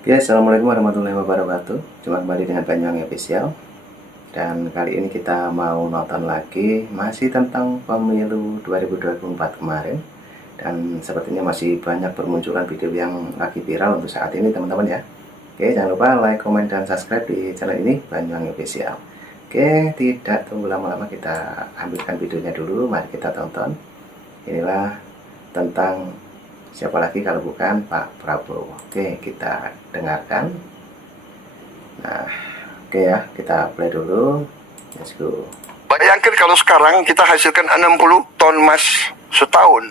Oke, assalamualaikum warahmatullahi wabarakatuh. Jumpa kembali dengan Banyuwangi Official. Dan kali ini kita mau nonton lagi masih tentang pemilu 2024 kemarin. Dan sepertinya masih banyak bermunculan video yang lagi viral untuk saat ini teman-teman ya. Oke, jangan lupa like, komen, dan subscribe di channel ini Banyuwangi Official. Oke, tidak tunggu lama-lama, kita ambilkan videonya dulu. Mari kita tonton. Inilah tentang siapa lagi kalau bukan Pak Prabowo. Oke, kita dengarkan. Nah, oke ya, kita play dulu. Let's go. Bayangkan kalau sekarang kita hasilkan 60 ton emas setahun.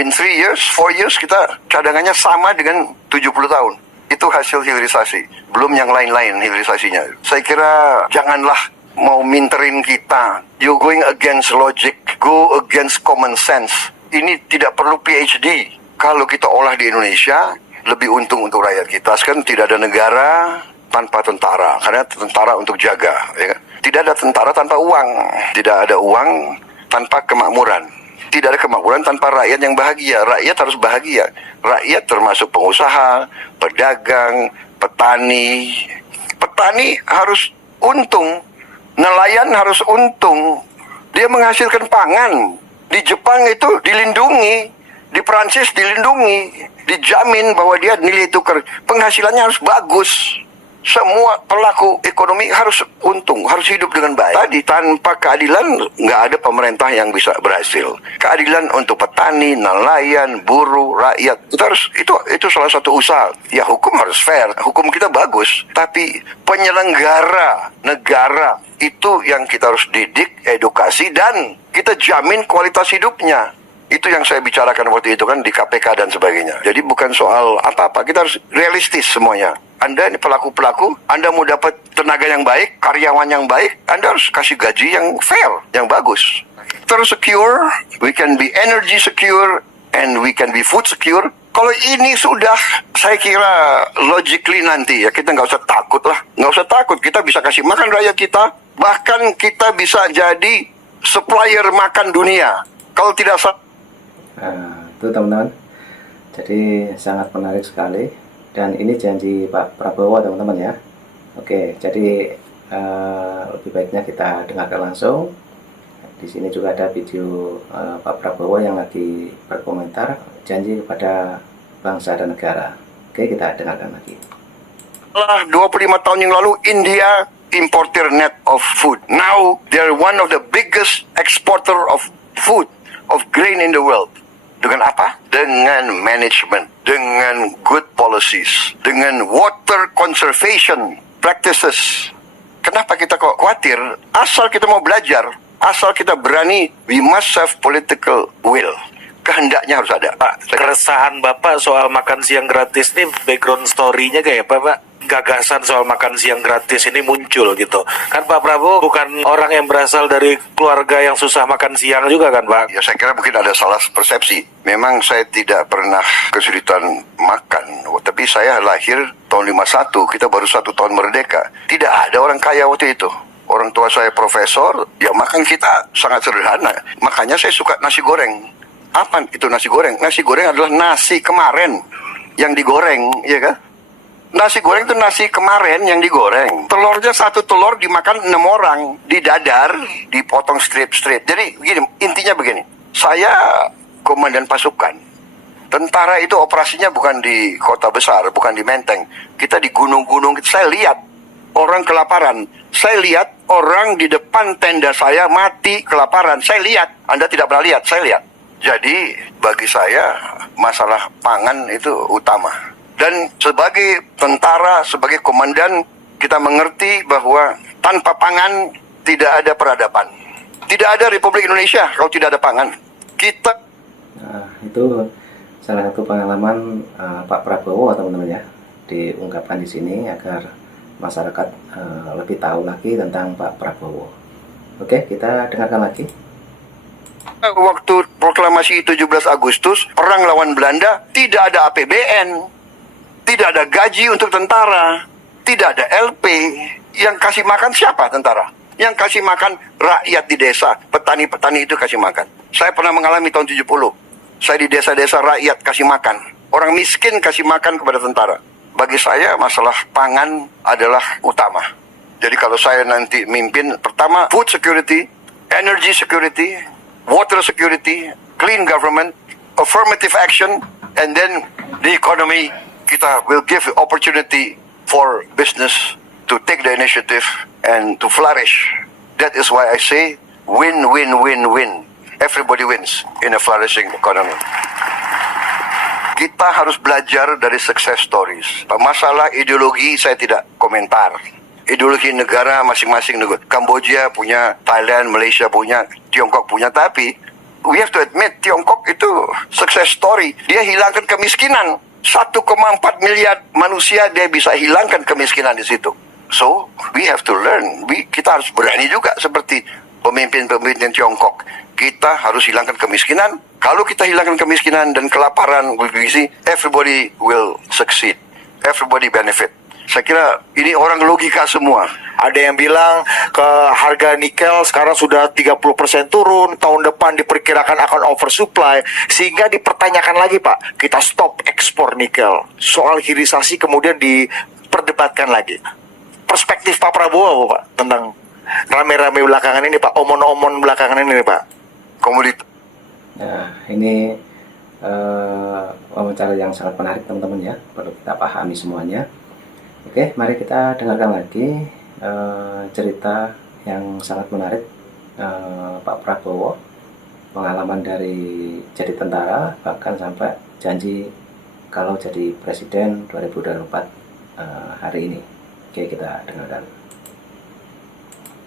In 3 years, 4 years kita cadangannya sama dengan 70 tahun. Itu hasil hilirisasi. Belum yang lain-lain hilirisasinya. Saya kira janganlah mau minterin kita. You going against logic, go against common sense. Ini tidak perlu PhD. Kalau kita olah di Indonesia, lebih untung untuk rakyat kita. Sekarang tidak ada negara tanpa tentara, karena tentara untuk jaga, ya kan? Tidak ada tentara tanpa uang, tidak ada uang tanpa kemakmuran, tidak ada kemakmuran tanpa rakyat yang bahagia. Rakyat harus bahagia. Rakyat termasuk pengusaha, pedagang, petani. Petani harus untung, nelayan harus untung. Dia menghasilkan pangan. Di Jepang itu dilindungi, di Prancis dilindungi, dijamin bahwa dia nilai tukar penghasilannya harus bagus. Semua pelaku ekonomi harus untung, harus hidup dengan baik. Tadi tanpa keadilan nggak ada pemerintah yang bisa berhasil. Keadilan untuk petani, nelayan, buruh, rakyat itu salah satu usaha. Ya hukum harus fair, hukum kita bagus, tapi penyelenggara negara itu yang kita harus didik, edukasi, dan kita jamin kualitas hidupnya. Itu yang saya bicarakan waktu itu kan di KPK dan sebagainya. Jadi bukan soal apa-apa, kita harus realistis semuanya. Anda ini pelaku-pelaku, Anda mau dapat tenaga yang baik, karyawan yang baik, Anda harus kasih gaji yang fair, yang bagus. Tersecure, we can be energy secure, and we can be food secure. Kalau ini sudah, saya kira logically nanti ya, kita nggak usah takut lah. Nggak usah takut, kita bisa kasih makan rakyat kita, bahkan kita bisa jadi supplier makan dunia. Kalau tidak Nah, itu teman-teman. Jadi sangat menarik sekali. Dan ini janji Pak Prabowo teman-teman ya. Oke, jadi lebih baiknya kita dengarkan langsung. Di sini juga ada video Pak Prabowo yang lagi berkomentar janji kepada bangsa dan negara. Oke, kita dengarkan lagi. Setelah 25 tahun yang lalu, India importer net of food. Now, they're one of the biggest exporter of food, of grain in the world. Dengan apa? Dengan management, dengan good policies, dengan water conservation practices. Kenapa kita kok khawatir? Asal kita mau belajar, asal kita berani, we must have political will. Kehendaknya harus ada. Pak, keresahan Bapak soal makan siang gratis nih, background story-nya kayak apa, Pak? Gagasan soal makan siang gratis ini muncul gitu. Kan Pak Prabowo bukan orang yang berasal dari keluarga yang susah makan siang juga kan, Pak? Ya, saya kira mungkin ada salah persepsi. Memang saya tidak pernah kesulitan makan. Tapi saya lahir tahun 51, kita baru 1 tahun merdeka. Tidak ada orang kaya waktu itu. Orang tua saya profesor, ya makan kita sangat sederhana. Makanya saya suka nasi goreng. Apa itu nasi goreng? Nasi goreng adalah nasi kemarin yang digoreng, ya kan? Nasi goreng itu nasi kemarin yang digoreng. Telurnya 1 telur dimakan 6 orang. Didadar, dipotong strip-strip. Jadi begini, intinya begini. Saya komandan pasukan. Tentara itu operasinya bukan di kota besar, bukan di Menteng. Kita di gunung-gunung. Saya lihat orang kelaparan. Saya lihat orang di depan tenda saya mati kelaparan. Saya lihat. Anda tidak pernah lihat, saya lihat. Jadi bagi saya masalah pangan itu utama. Dan sebagai tentara, sebagai komandan, kita mengerti bahwa tanpa pangan tidak ada peradaban. Tidak ada Republik Indonesia kalau tidak ada pangan. Kita... Nah, itu salah satu pengalaman Pak Prabowo teman-teman ya, diungkapkan di sini agar masyarakat lebih tahu lagi tentang Pak Prabowo. Oke, kita dengarkan lagi. Waktu proklamasi 17 Agustus, perang lawan Belanda, tidak ada APBN. Tidak ada gaji untuk tentara, tidak ada LP. Yang kasih makan siapa tentara? Yang kasih makan rakyat di desa, petani-petani itu kasih makan. Saya pernah mengalami tahun 70. Saya di desa-desa rakyat kasih makan. Orang miskin kasih makan kepada tentara. bagi saya masalah pangan adalah utama. Jadi kalau saya nanti mimpin, pertama food security, energy security, water security, clean government, affirmative action, and then the economy. Kita will give opportunity for business to take the initiative and to flourish. That is why I say win, win, win, win. Everybody wins in a flourishing economy. Kita harus belajar dari success stories. Masalah ideologi saya tidak komentar. Ideologi negara masing-masing negara. Kamboja punya, Thailand, Malaysia punya, Tiongkok punya. Tapi we have to admit Tiongkok itu success story. Dia hilangkan kemiskinan. 1,4 miliar manusia dia bisa hilangkan kemiskinan di situ. So we have to learn. Kita harus berani juga seperti pemimpin-pemimpin Tiongkok. Kita harus hilangkan kemiskinan. Kalau kita hilangkan kemiskinan dan kelaparan, everybody will succeed. Everybody benefit. Saya kira ini orang logika semua. Ada yang bilang ke harga nikel sekarang sudah 30% turun, tahun depan diperkirakan akan oversupply, sehingga dipertanyakan lagi Pak, kita stop ekspor nikel. Soal hilirisasi kemudian diperdebatkan lagi. Perspektif Pak Prabowo Pak tentang rame-rame belakangan ini Pak, omon-omon belakangan ini Pak. Komoditas. Nah, ini wawancara yang sangat menarik teman-teman ya, perlu kita pahami semuanya. Oke, mari kita dengarkan lagi cerita yang sangat menarik Pak Prabowo, pengalaman dari jadi tentara bahkan sampai janji kalau jadi presiden 2024 hari ini. Oke, kita dengarkan.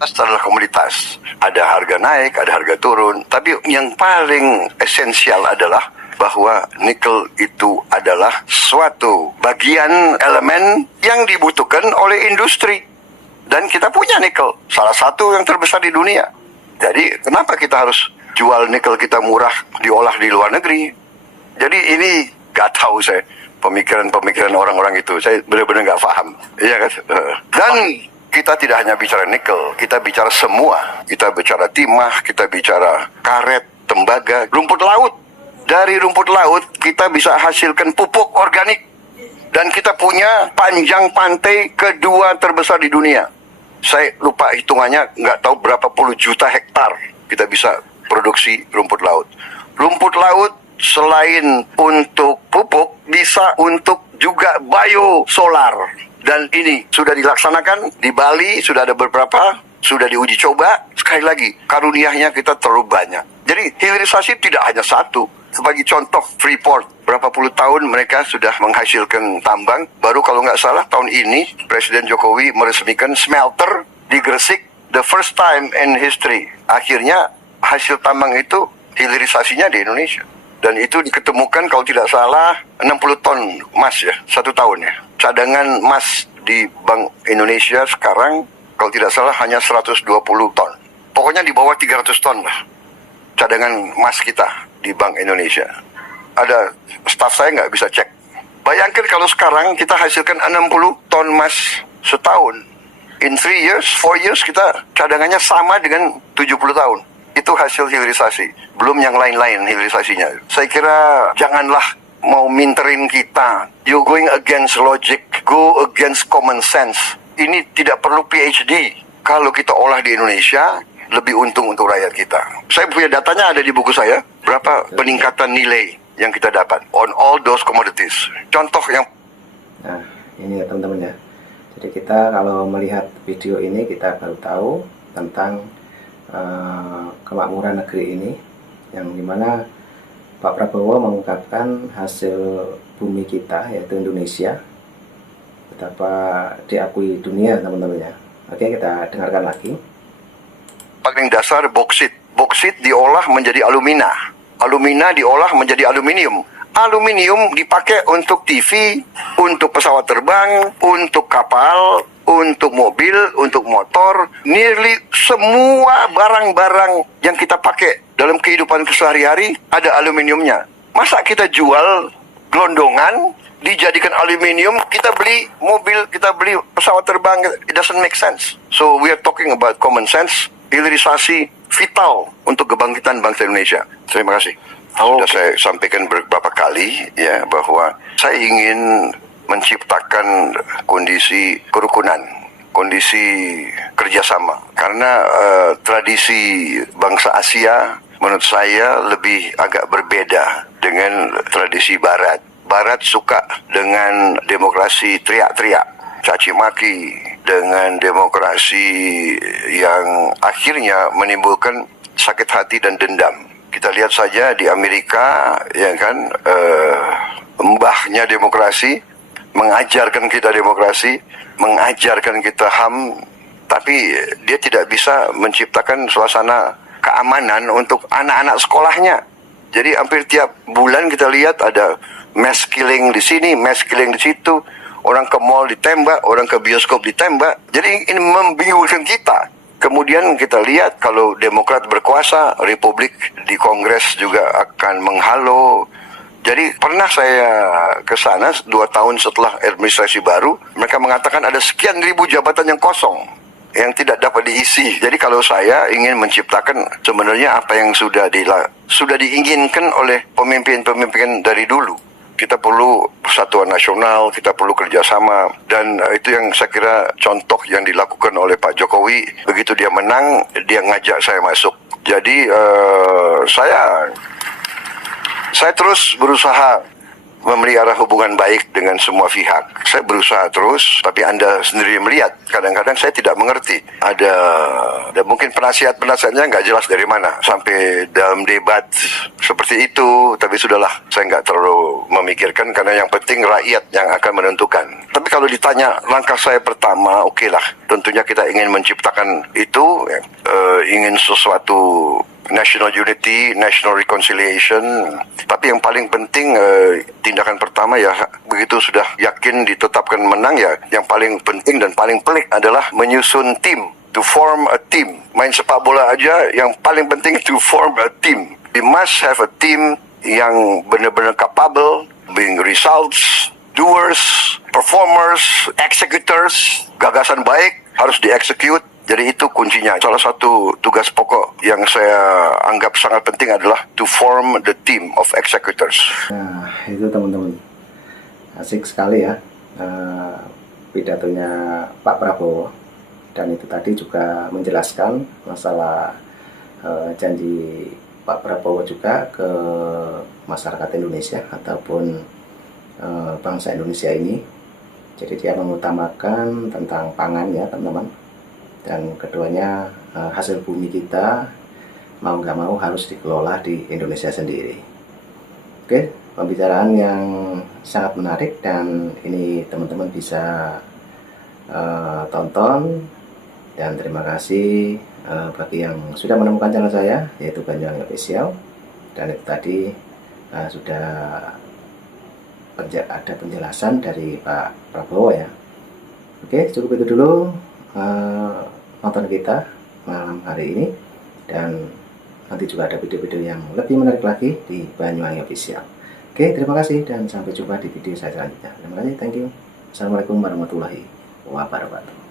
Adalah komoditas. Ada harga naik, ada harga turun. Tapi yang paling esensial adalah bahwa nikel itu adalah suatu bagian elemen yang dibutuhkan oleh industri. Dan kita punya nikel, salah satu yang terbesar di dunia. Jadi kenapa kita harus jual nikel kita murah, diolah di luar negeri? Jadi ini gak tahu saya, pemikiran-pemikiran orang-orang itu. Saya benar-benar gak paham. Iya kan? Dan kita tidak hanya bicara nikel, kita bicara semua. Kita bicara timah, kita bicara karet, tembaga, rumput laut. Dari rumput laut kita bisa hasilkan pupuk organik. Dan kita punya panjang pantai kedua terbesar di dunia. Saya lupa hitungannya, nggak tahu berapa puluh juta hektar kita bisa produksi rumput laut. Rumput laut selain untuk pupuk, bisa untuk juga biosolar. Dan ini sudah dilaksanakan di Bali, sudah ada beberapa, sudah diuji coba. Sekali lagi, karuniahnya kita terlalu banyak. Jadi hilirisasi tidak hanya satu. Sebagai contoh, Freeport, berapa puluh tahun mereka sudah menghasilkan tambang. Baru kalau nggak salah tahun ini, Presiden Jokowi meresmikan smelter di Gresik. The first time in history. Akhirnya hasil tambang itu hilirisasinya di Indonesia. Dan itu diketemukan kalau tidak salah 60 ton emas ya, 1 tahun ya. Cadangan emas di Bank Indonesia sekarang kalau tidak salah hanya 120 ton. Pokoknya di bawah 300 ton lah cadangan emas kita di Bank Indonesia. Ada staf saya nggak bisa cek. Bayangkan kalau sekarang kita hasilkan 60 ton emas setahun. In 3 years, 4 years kita cadangannya sama dengan 70 tahun. Itu hasil hilirisasi. Belum yang lain-lain hilirisasinya. Saya kira janganlah mau minterin kita. You going against logic, go against common sense. Ini tidak perlu PhD. Kalau kita olah di Indonesia, lebih untung untuk rakyat kita. Saya punya datanya ada di buku saya. Berapa peningkatan nilai yang kita dapat on all those commodities. Contoh yang... Nah, ini ya teman-teman ya. Jadi kita kalau melihat video ini kita baru tahu tentang kemakmuran negeri ini, yang dimana Pak Prabowo mengungkapkan hasil bumi kita yaitu Indonesia betapa diakui dunia teman-teman ya. Oke, kita dengarkan lagi. Paling dasar boksit. Boksit diolah menjadi alumina. Alumina diolah menjadi aluminium. Aluminium dipakai untuk TV, untuk pesawat terbang, untuk kapal, untuk mobil, untuk motor. Nearly semua barang-barang yang kita pakai dalam kehidupan sehari-hari ada aluminiumnya. Masa kita jual gelondongan, dijadikan aluminium, kita beli mobil, kita beli pesawat terbang, it doesn't make sense. So we are talking about common sense, hilirisasi vital untuk kebangkitan bangsa Indonesia. Terima kasih. Sudah saya sampaikan beberapa kali ya bahwa saya ingin menciptakan kondisi kerukunan, kondisi kerjasama. Karena tradisi bangsa Asia menurut saya lebih agak berbeda dengan tradisi Barat. Barat suka dengan demokrasi teriak-teriak, caci maki, dengan demokrasi yang akhirnya menimbulkan sakit hati dan dendam. Kita lihat saja di Amerika, ya kan, mbahnya demokrasi, mengajarkan kita demokrasi, mengajarkan kita HAM, tapi dia tidak bisa menciptakan suasana keamanan untuk anak-anak sekolahnya. Jadi hampir tiap bulan kita lihat ada mass killing di sini, mass killing di situ, orang ke mall ditembak, orang ke bioskop ditembak. Jadi ini membingungkan kita. Kemudian kita lihat kalau Demokrat berkuasa, Republik di Kongres juga akan menghalau. Jadi pernah saya ke sana 2 tahun setelah administrasi baru, mereka mengatakan ada sekian ribu jabatan yang kosong, yang tidak dapat diisi. Jadi kalau saya ingin menciptakan sebenarnya apa yang sudah diinginkan oleh pemimpin-pemimpin dari dulu. Kita perlu persatuan nasional, kita perlu kerjasama, dan itu yang saya kira contoh yang dilakukan oleh Pak Jokowi. Begitu dia menang, dia ngajak saya masuk. Jadi saya terus berusaha memelihara hubungan baik dengan semua pihak. Saya berusaha terus, tapi Anda sendiri melihat, kadang-kadang saya tidak mengerti. Ada mungkin penasihat-penasihatnya nggak jelas dari mana. Sampai dalam debat seperti itu, tapi sudahlah, saya nggak terlalu memikirkan, karena yang penting rakyat yang akan menentukan. Tapi kalau ditanya langkah saya pertama, oke lah, tentunya kita ingin menciptakan itu, ingin sesuatu national unity, national reconciliation. Tapi yang paling penting, tindakan pertama ya, begitu sudah yakin ditetapkan menang ya, yang paling penting dan paling pelik adalah menyusun tim, to form a team. Main sepak bola aja, yang paling penting to form a team. We must have a team yang benar-benar capable, being results, doers, performers, executors. Gagasan baik harus diexecute. Jadi itu kuncinya. Salah satu tugas pokok yang saya anggap sangat penting adalah to form the team of executors. Nah, itu teman-teman, asik sekali ya pidatonya Pak Prabowo. Dan itu tadi juga menjelaskan masalah janji Pak Prabowo juga ke masyarakat Indonesia ataupun bangsa Indonesia ini. Jadi dia mengutamakan tentang pangan ya teman-teman. Dan keduanya, hasil bumi kita mau nggak mau harus dikelola di Indonesia sendiri. Oke, pembicaraan yang sangat menarik, dan ini teman-teman bisa tonton. Dan terima kasih bagi yang sudah menemukan channel saya, yaitu Banyuwangi Official. Dan itu tadi sudah ada penjelasan dari Pak Prabowo ya. Oke, cukup itu dulu nonton kita malam hari ini, dan nanti juga ada video-video yang lebih menarik lagi di Banyuwangi Official. Oke, terima kasih dan sampai jumpa di video saya selanjutnya. Terima kasih, thank you. Assalamualaikum warahmatullahi wabarakatuh.